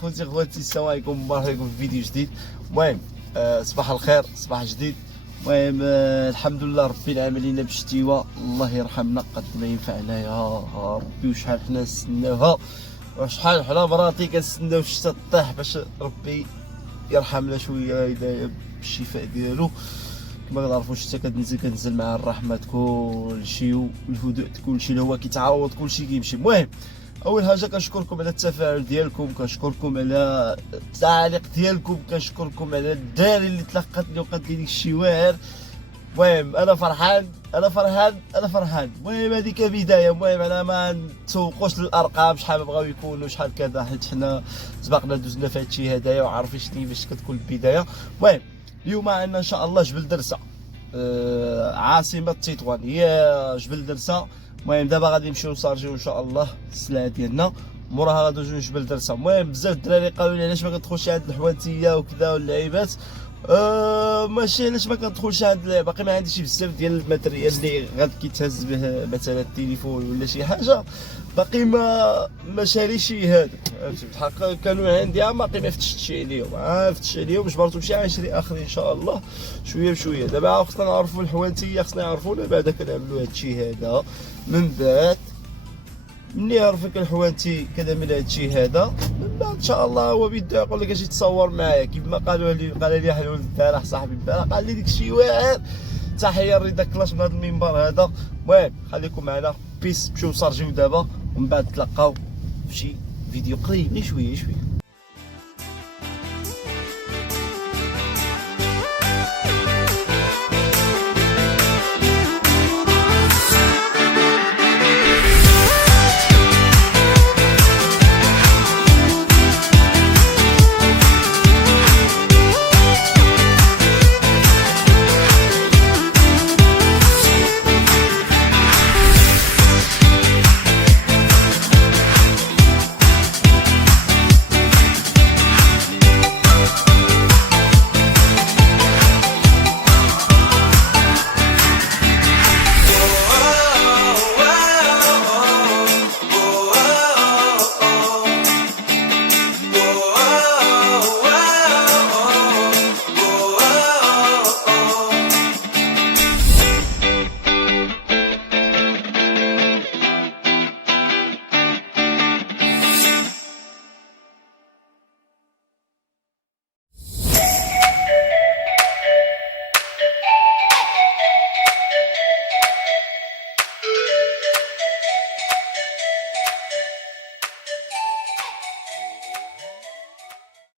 خوتي خواتي السلام عليكم، مرحبا بكم في فيديو جديد. المهم صباح الخير، صباح جديد. المهم الحمد لله ربي العاملين بالشتيوه، الله يرحمنا قد ما ينفعنا يا ربي. وشحال حنا نستناوها، وشحال حنا مراتي كنستناو الشتا طيح باش ربي يرحمنا شويه هدايا بالشفاء ديالو. كما كتعرفوا الشتا كتنزل مع الرحمه كلشي، والهدوء كلشي اللي هو كيتعاوض كلشي كيمشي. المهم اول حاجه كنشكركم على التفاعل ديالكم، كنشكركم على التعاليق ديالكم، كنشكركم على الدراري اللي تلقاتني وقالت لي داكشي واعر. المهم انا فرحان. المهم هذه كبدايه. المهم انا ما نتسوقوش للارقام شحال بغاو يكونوا شحال كذا، حيت حنا سبقنا دوزنا في هادشي هدايا وعارفين شنو باش كتكون البدايه. المهم اليوم عندنا ان شاء الله جبل درسه، عاصمه تطوان هي جبل درسه. المهم دابا غادي نمشيو نشارجيو ان شاء الله السلعه ديالنا، موراها غادي نجيو جبل درسه. المهم بزاف الدراري قالوا لي علاش ما كتدخلش عند الحوانتيه وكذا واللعيبات. ماشي علاش ما كندخلش عند، باقي ما عنديش بزاف ديال الماتريال اللي غادي كيتهز به مثلا التليفون ولا شي حاجه، باقي ما شاريش هذا. بالحق كانوا عندي باقي ما فتشتش عليهم، جبرت نمشي نشري اخرين ان شاء الله شويه بشويه. دابا خصنا نعرفوا الحوانتيه، خصنا يعرفونا، بعدا كنعملوا هادشي هذا من بعد. ملي يعرفك الحوانتي كنعمل هادشي هذا من بعد ان شاء الله هو بيده يقول لك اجي تصور معايا. كيما قال لي حلول البارح صاحبي، البارح قال لي داكشي واعر. تحيه لرضا كلاش من هذا المنبر هذا. المهم خليكم معنا، بيس نمشيو نسارجيو دابا ومن بعد تلقاو في شي فيديو قريب غير شويه.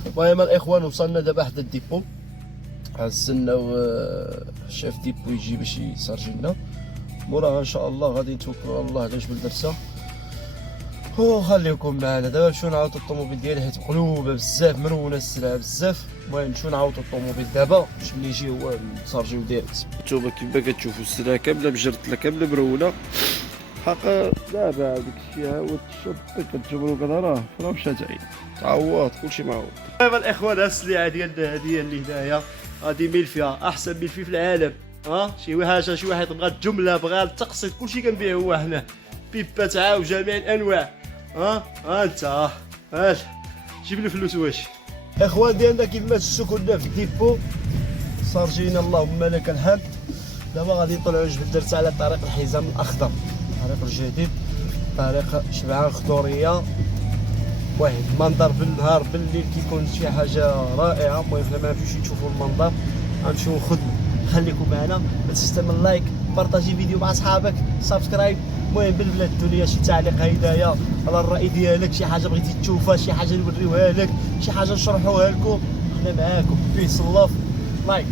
المهم الاخوان وصلنا دابا حدا الديبو، غنستناو الشيف ديبو يجي باش يسارجي لنا، موراها ان شاء الله غادي نتوكلوا على الله على جبل درسه. خليكم معنا دابا نمشيو نعاودو الطوموبيل ديالي حيت مقلوبه بزاف، مرونه السلعه بزاف. المهم نمشيو نعاودو الطوموبيل دابا باش ملي يجي هو نسارجيو ديريكت. نتوما كيما كتشوفوا السلعه كامله مجرتله، كامله مرونه حق. دابا ديك الشيء عاود الشرطه كتجبرو كذا راه مشات عين، تعوض كلشي معوض. دابا الاخوان السلعه ديالنا هذه اللي هنايا غادي ملفيه، احسن ملفي في العالم. شي واحد بغى الجمله، بغى التقسيط، كلشي كنبيعوه هنا، بيبات عاو جميع الانواع. انت جيب لي الفلوس واش. اخوان ديالنا كيما شفتوا كنا في الديبو صارجينا اللهم لك الحمد. دابا غادي نطلعوا جبل درسه على طريق الحزام الاخضر، الطريق الجديد، طريق شبعان خضوريه. واحد المنظر بالنهار بالليل كيكون شي حاجه رائعه. المهم حنا ما نمشيوش نشوفوا المنظر، غنمشيو نخدموا. خليكم معنا، ما تنساش من لايك، بارطاجي فيديو مع صحابك، سبسكرايب. المهم بالبلاد الدنيا شي تعليق هدايا على الراي ديالك، شي حاجه بغيتي تشوفها، شي حاجه نوريوها لك، شي حاجه نشرحوها لكم، حنا معاكم. بيس لاف لايك.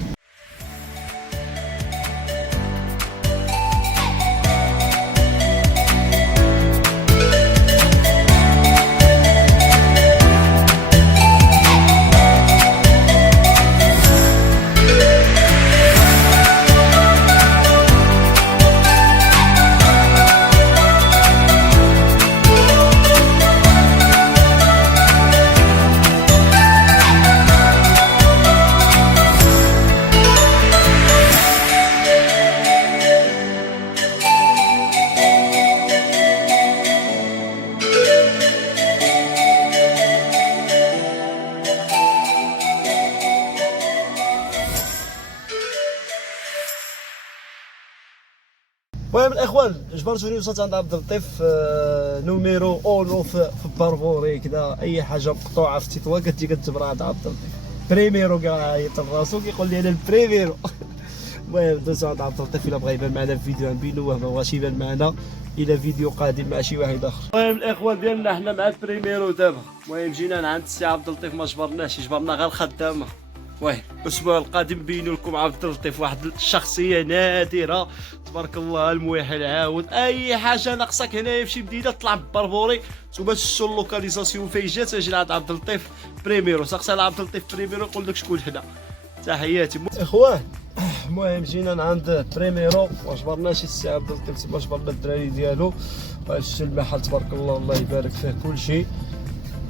المهم الاخوان جبرتوني وصلت عند عبد اللطيف نوميرو اونو في بارفوري كذا، اي حاجه مقطوعه في تطوا كتجي كتجبرها عند عبد اللطيف. بريميرو كيعيط لراسو كيقول لي انا البريميرو. المهم دوزو عند عبد اللطيف، الا بغى يبان معنا في فيديو نبينوه، ما بغاش يبان معنا الى فيديو قادم مع شي واحد اخر. المهم الاخوان ديالنا حنا مع البريميرو دابا. المهم جينا عند السي عبد اللطيف، ما جبرناش، جبرنا غير الخدامه. المهم الاسبوع القادم نبينو لكم عبد اللطيف، واحد الشخصيه نادره تبارك الله، الموحل عاود اي حاجه ناقصك هنايا في شي مدينه طلع ببربوري. نتوما شفتوا اللوكاليزاسيون فين جات، اجي لعند عبد اللطيف بريميرو، سقسي على عبد اللطيف بريميرو يقول لك شكون هنا. تحياتي اخوان. المهم جينا عند بريميرو ما جبرناش السي عبد اللطيف، تما جبرنا الدراري ديالو. شتي المحل تبارك الله، الله يبارك فيه كلشي.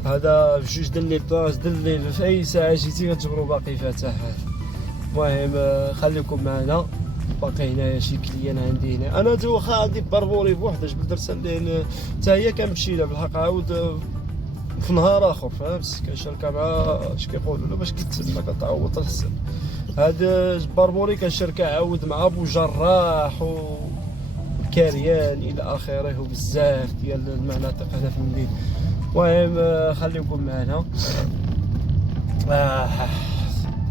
هذا بجوج د الليل د الليل في اي ساعه جيتي كتجبروا باقي فاتح. المهم خليكم معنا، باقي هنايا شي كليان عندي هنا. انا واخا عندي بربوري بوحدها جبل درت لين حتى هي كنمشي لها بالحق عاود في نهار اخر، فهمت؟ كنشاركها مع اش كيقولوا باش كيتسمى كتعوض الحسن. هذا بربوري كنشاركها عاود مع ابو جراح وكاريان الى اخره، وبزاف ديال المناطق هنا في المدينه. المهم خليكم معنا.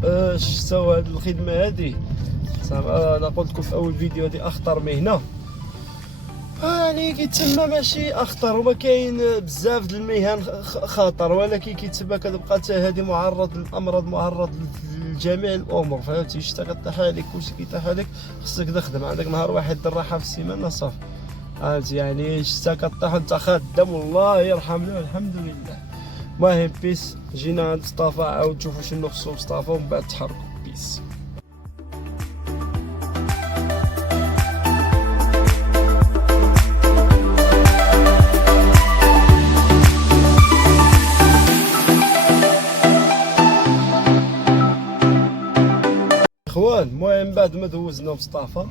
اش سوى هاد الخدمه هادي؟ انا قلت لكم في اول فيديو هادي اخطر مهنه، يعني كيتسمى ماشي اخطر، وما كاين بزاف د المهن خطر، ولكن كيتسمى كتبقى حتى هادي معرض للامراض، معرض لجميع الامور، فهمتي؟ شتا كطيح عليك كلشي كيطيح عليك، خصك تخدم. عندك نهار واحد الراحه في السيمانه صافي، فهمتي؟ يعني شتا كطيح وانت خدام والله يرحمنا الحمد لله. المهم بيس، جينا عند مصطفى عاود تشوفوا شنو خصو مصطفى ومن بعد تحركوا. بيس. اخوان المهم بعد ما دوزنا مصطفى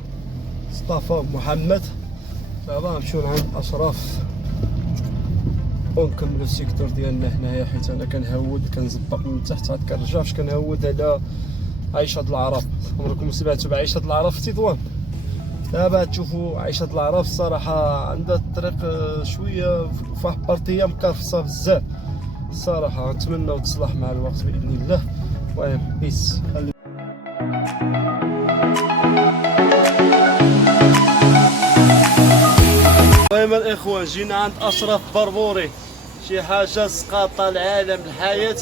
محمد، دابا نمشيو عند اشرف ونكملو السيكتور ديالنا هنايا، حيت انا كنهود كنزبق من تحت عاد كنرجع فاش كنهود على عيشه العرب. عمركم سمعتوا بعيشه العرب في تطوان؟ دابا تشوفوا عيشه العرب الصراحه عندها الطريق شويه فواحد بارتيه مكرفصه بزاف الصراحه، نتمنوا تصلح مع الوقت باذن الله. المهم بيس. المهم الاخوان جينا عند اشرف بربوري، شي حاجه سقاطه العالم الحياه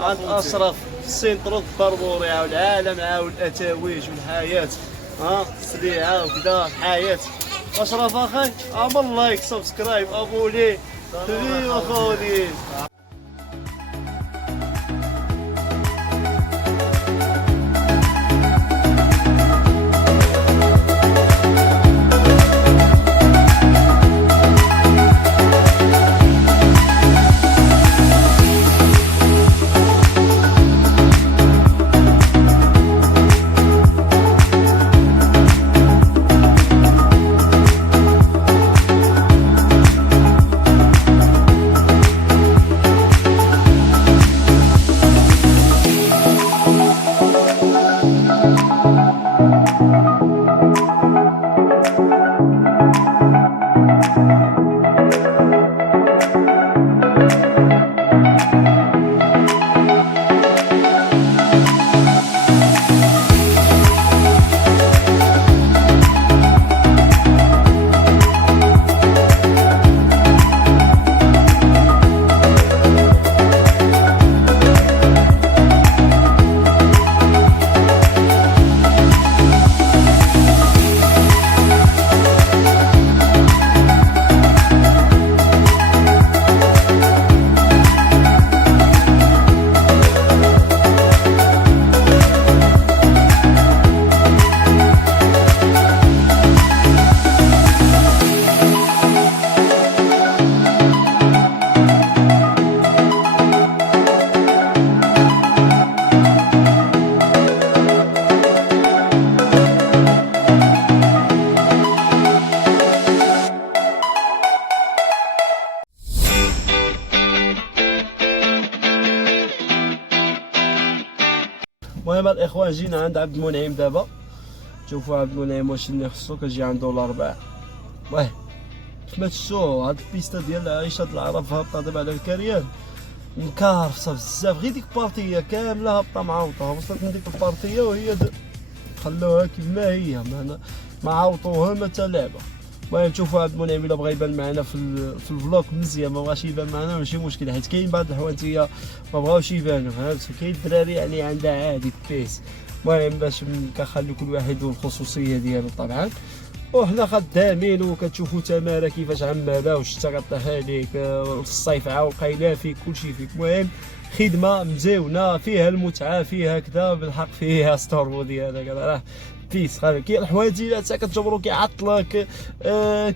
عند اشرف في سينترو بربوري، عاود العالم عاود الاتاويج والحياه، السليعه وكذا الحياه. اشرف اخي عمل لايك سبسكرايب ابوني حبيبي اخويا. المهم الاخوان جينا عند عبد المنعم دابا، شوفوا عبد المنعم واش اللي خصو. كتجي عنده الاربع واه كما شفتوا هاد البيستا ديال عائشه العرب هابطه دابا على الكريان مكارفصه بزاف، غير ديك بارتيه كامله هابطه معوطه. وصلت من ديك البارتيه وهي خلوها كما هي، ما عوطوها ما حتى لعبه. المهم شوفوا عبد المنعم الا بغى يبان معنا في الفلوق مزيان، ما بغاش يبان معنا ماشي مشكل، حيت كاين بعض الحوانتيه ما بغاوش يبانوا، فهمت؟ كاين الدراري يعني عندها عادي بيس. المهم باش كنخلي كل واحد والخصوصيه ديالو طبعا، وحنا خدامين وكتشوفوا تماره كيفاش عماله والشتا كطيح عليك، الصيف عاوقينا فيك كلشي فيك. المهم خدمه مزيونه فيها المتعه فيها كذا بالحق، فيها ستوربو ديالك راه بيس. كاين الحوايج حتى كتجبرو كيعطلك،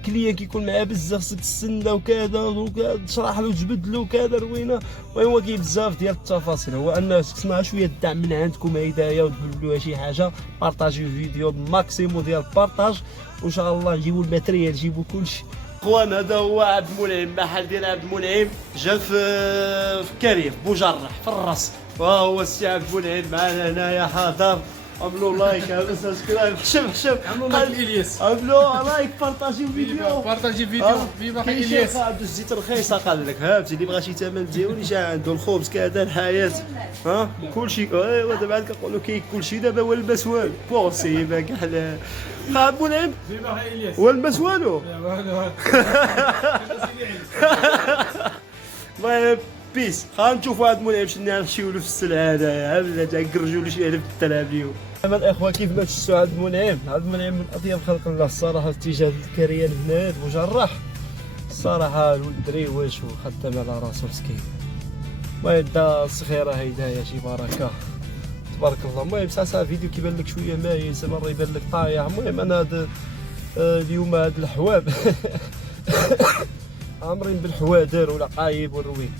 كليان كيكون معاه بزاف خصك تستنى وكذا تشرح له تجبد له كذا روينه. هو كاين بزاف ديال التفاصيل، هو ان خصنا شويه الدعم من عندكم هدايا وتبدلوها شي حاجه، بارطاجيو الفيديو ماكسيموم ديال البارطاج، وان شاء الله نجيبوا الماتريال نجيبوا كلشي. اخوان هذا هو عبد المنعم، محل ديال عبد المنعم جا في كريم بوجرح في الراس، ها هو السي عبد المنعم معنا هنايا حاضر. عملوا لايك عملوا سبسكرايب حشم عملوا لايك الياس، عملوا لايك بارطاجيو فيديو في باقي الياس. عبد الزيت رخيصه قال لك، فهمتي؟ اللي بغى شي ثمن ديالو جا عنده الخبز كذا الحياه كلشي. ايوا دابا عاد كنقولوا كاين كلشي دابا، هو الباس والو بوسيبل كاع عبد المنعم في باقي الياس هو الباس والو. المهم بيس، غنشوفوا عبد المنعم شنو غنمشيو له في السلعه هذايا، بلا كنرجعوا له شي 1000 درهم اليوم. الاخوه كيف ما شفتوا عبد المنعم من اطيب خلق الله الصراحه، في اتجاه الكريان هنا بوجرح الصراحه. الولد دريوش وخدام على راسو مسكين. المهم دا الصخيره هيدايا شي بركه تبارك الله. المهم ساعه فيديو كيبان لك شويه مايس، مره يبان لك طايح. المهم انا هاد اليوم هاد الحواب عامرين بالحوادر ولا قايب والروين.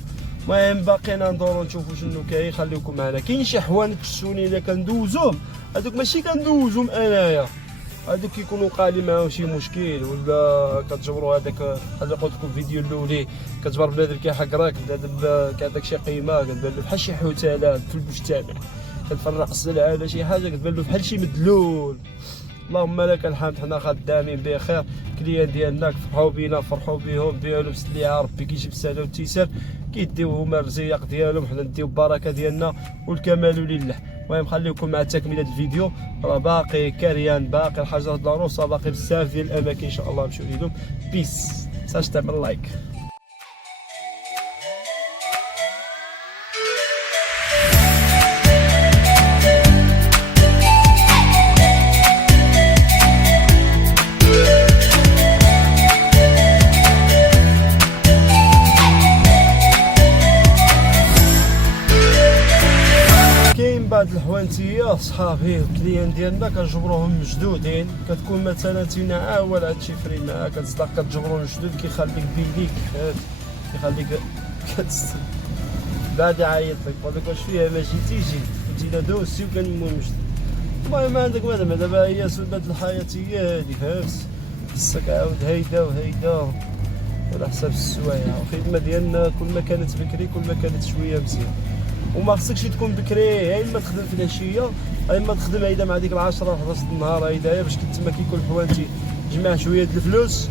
المهم باقينا ندورو نشوفو شنو كاين، خليكم معنا. كاين شي حوانت تشوني الا كندوزوهم، هادوك ماشي كندوزهم انايا، هادوك كيكونوا قالي معاهم شي مشكل ولا كتجبروا هذاك اللي قلت لكم في الفيديو الاولي، كتجبر بنادم كيحقرك بنادم كيعطيك شي قيمه، كتبان له بحال شي حوتاله في المجتمع، كتفرق السلعه ولا شي حاجه كتبان له بحال شي مدلول. اللهم لك الحمد، حنا خدامين بخير، كليان ديالنا فرحوا بينا فرحوا بهم، بيعوا لهم السلعه ربي كيجيب السهله والتيسير، كيديو هما الرزيق ديالهم، حنا نديو البركه ديالنا والكمال لله. المهم خليكم مع تكمله الفيديو، راه باقي كريان، باقي الحجر د العروسه، باقي بزاف ديال الاماكن ان شاء الله نمشيو ليهم. بيس، متنساش تعمل لايك. بعض الحوانتيه صحابي الكليان ديالنا كنجبروهم مجدودين، كتكون مثلا تينا ولا هادشي فري معاك كتصدق كتجبرو مجدود، كيخليك بيديك كيخليك كتستنى بعد يعيط لك يقول لك واش فيها ما جيتيش جينا دوزتي وكنمو مجدود. المهم عندك مادام دابا هي سنة الحياة هي هادي، فهمت؟ خصك عاود هيدا وهيدا على حساب السوايع. والخدمه ديالنا كل ما كانت بكري كل ما كانت شويه مزيان، وما خصكش تكون بكري، يا اما تخدم في العشيه يا اما تخدم هيدا مع ديك 10 11 النهار هيدايا، باش تما كيكون حوانتي جمع شويه د الفلوس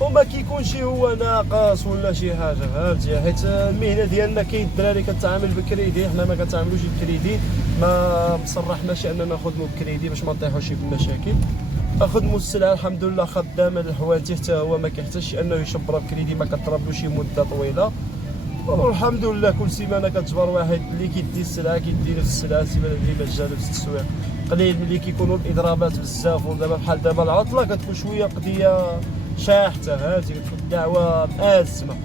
وما كيكونش هو ناقص ولا شي حاجه، فهمتي؟ حيت المهنه ديالنا كاين الدراري كتعامل بكريدي، حنا ما كنتعاملوش بكريدي، ما مصرحناش اننا ناخذوا بكريدي باش ما نطيحوش في المشاكل. خدموا السلعه الحمد لله خدامه للحوانتي، حتى هو ما كيحتاجش انه يشبرها بكريدي، ما كطلبلوش شي مده طويله، والحمد لله كل سيمانه كتجبر واحد اللي كيدي السلعه كيدي نفس السلعه. السيمانه اللي مجانا في التسويق قليل ملي كيكونوا الاضرابات بزاف، ودابا بحال دابا العطله كتكون شويه قضيه شاحته، فهمتي؟ كتكون الدعوه مازمه.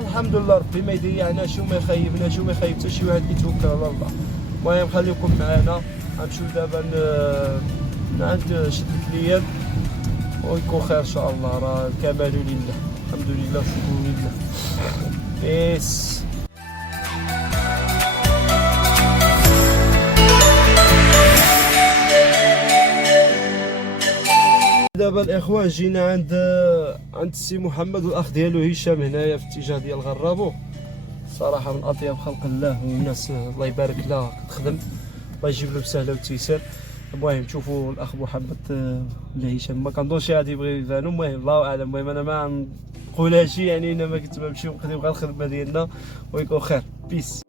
الحمد لله ربي ما يضيعناش وما يخيبناش وما يخيب حتى شي واحد كيتوكل على الله. المهم خليكم معنا، غنمشيو دابا عند شد الكليان ويكون خير ان شاء الله، راه الكمال لله، الحمد لله والشكر لله. بيس. دابا الاخوان جينا عند السي محمد والاخ ديالو هشام هنايا في اتجاه ديال غرابو، صراحه من اطيب خلق الله والناس الله يبارك لها كتخدم، الله يجيب له بسهله والتيسير. المهم شوفوا الاخ محمد ولا هشام، ما كنظنش غادي يبغي يبانوا، المهم الله اعلم. المهم انا ما نقولهاش يعني، انما كنت نمشيو نقضيو غير الخدمه ديالنا ويكون خير. بيس.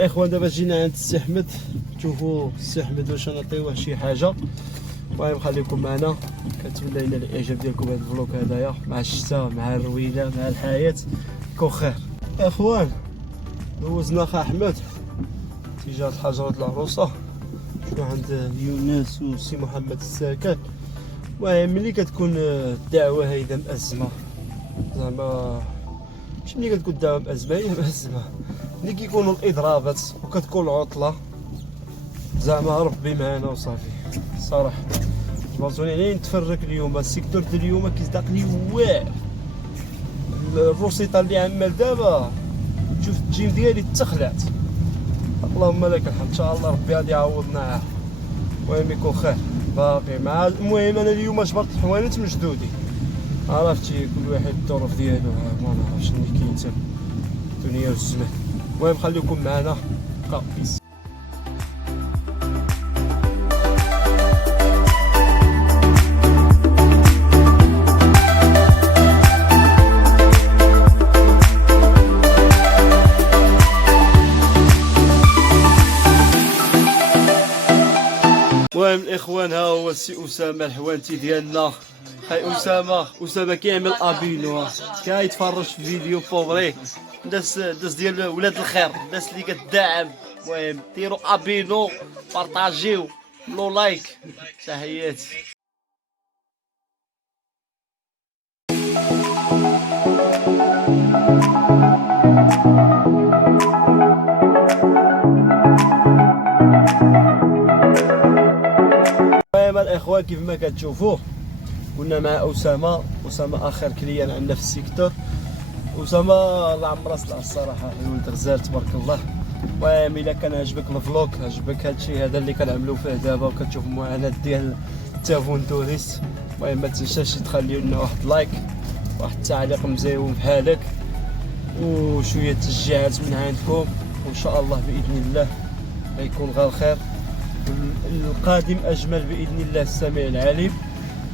اخوان دابا جينا عند السي احمد، شوفوا السي احمد واش نعطيوه شي حاجه. المهم خليكم معنا، كنتمنى لنا الاعجاب ديالكم بهذا الفلوق هذايا، مع الشتاء مع الروينه مع الحياه يكون خير. اخوان دوزنا اخا احمد تجاه الحجرات العروسه، شنو عند يونس وسي محمد الساكن. المهم ملي كتكون الدعوه هيدا مأزمه، زعما ماشي ملي كتكون الدعوه مأزمه، هي مأزمه ملي كيكونوا الاضرابات وكتكون العطله، زعما ربي معنا وصافي. صراحه جبرتوني عليه نتفرك اليوم. السيكتور ديال اليوم كيصدق لي واعر، الروسيطه اللي عمال دابا شوف الجيم ديالي تخلعت. اللهم لك الحمد، ان شاء الله ربي غادي يعوضنا. المهم يكون خير باقي مع. المهم انا اليوم جبرت الحوانت من جدودي، عرفتي كل واحد الظروف ديالو، ما نعرفش اللي كاين تما الدنيا والزمان. المهم خليكم معنا، بقاو بيس. المهم الاخوان، ها هو السي اسامه الحوانتي ديالنا. خاي اسامه كيعمل ابينو، كيتفرج في فيديو بوغري، الناس ديال ولاد الخير، الناس اللي كتدعم. المهم ديروا ابينو، بارطاجيو، لو لايك. تحياتي. المهم الاخوان كيف ما كتشوفوه كنا مع اسامه اخر كليان عندنا في السيكتور. اسامه الله عمر راسنا الصراحه، ولد غزال تبارك الله. المهم الا كان عجبك الفلوق، عجبك هادشي هذا اللي كنعملو فيه دابا وكتشوف المعاناه ديال التافون توريست، المهم ما تنساش تخليو لنا واحد لايك، واحد التعليق مزيون بحالك، وشويه تشجيعات من عندكم، وان شاء الله باذن الله غيكون غير خير. القادم اجمل باذن الله السميع العليم.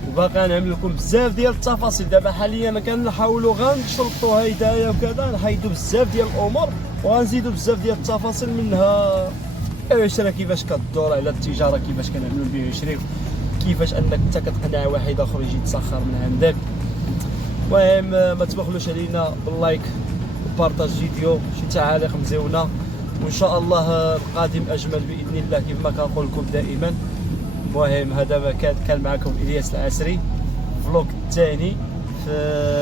وباقي نعمل لكم بزاف ديال التفاصيل. دابا حاليا كنحاولوا غنشرطوا هدايا وكذا، نحيدوا بزاف ديال الامور وغنزيدوا بزاف ديال التفاصيل، منها العشره كيفاش كدور على التجاره، كيفاش كنعملوا البيع والشراء، كيفاش انك انت كتقنع واحد اخر يجي يتسخر من عندك. المهم ما تبخلوش علينا باللايك وبارطاج فيديو، شي تعاليق مزيونه، وان شاء الله القادم اجمل باذن الله كما كنقول لكم دائما. المهم هذا كان معكم الياس العسري، فلوق الثاني في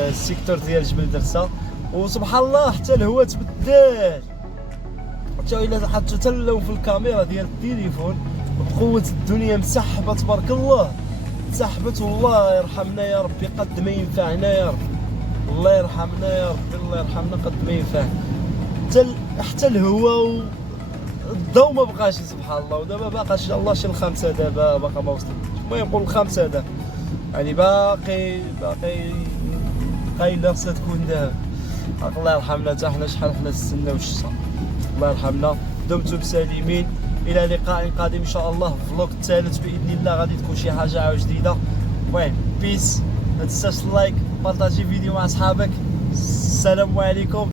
السيكتور ديال جبل درسه. وسبحان الله حتى الهواء تبدل، حتى الا حطوا حتى اللون في الكاميرا ديال التليفون بقوه الدنيا مسحبه تبارك الله، مسحبت. والله يرحمنا يا ربي قد ما ينفعنا يا رب، الله يرحمنا يا ربي، الله يرحمنا قد ما ينفعنا. حتى الهواء الضوء ما بقاش سبحان الله. ودابا باقا ان شاء الله شي الخمسه، دابا باقا ما وصلتش. المهم نقول الخمسه دابا، يعني باقي لا خصها تكون دابا. الله يرحمنا حتى حنا شحال حنا نستناو الشتا، الله يرحمنا. دمتم سالمين، الى لقاء قادم ان شاء الله. فلوق الثالث باذن الله غادي تكون شي حاجه جديده. المهم بيس، ما تنساش اللايك، بارطاجي فيديو مع اصحابك. السلام عليكم.